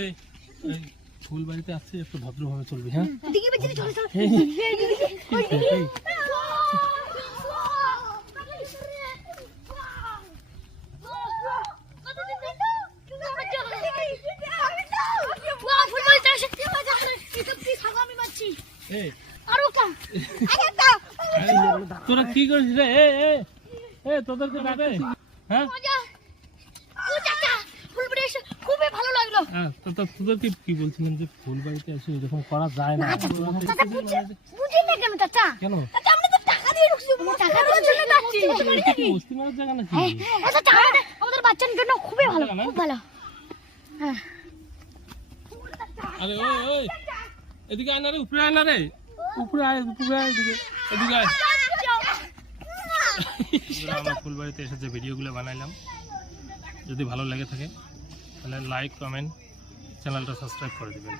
এই ফুল বাড়িতে আসছে, একটু ভদ্রভাবে চলবি। হ্যাঁ তোরা কি করিস রে? তোদেরকে ডাকে। হ্যাঁ খুবই ভালো লাগলো। তোদেরকে কি বলছিলাম যে ফুল বাড়িতে এসে এরকম করা যায় না। বুঝি না কেন চাচা? কেন? আমরা তো টাকা দিয়ে ঢুকছি, টাকা দিয়ে চলে যাচ্ছি। এটা কি বস্তি মারার জায়গা নাকি? আচ্ছা আমাদের বাচ্চার জন্য খুবই ভালো, খুব ভালো। হ্যাঁ আরে ওই এদিকে আয় না রে, উপরে আয় না রে, উপরে আয় এদিকে আয়। আমরা ফুলবাড়িতে এসে যে ভিডিওগুলো বানাইলাম, যদি ভালো লেগে থাকে তাহলে লাইক, কমেন্ট, চ্যানেলটা সাবস্ক্রাইব করে দিবেন।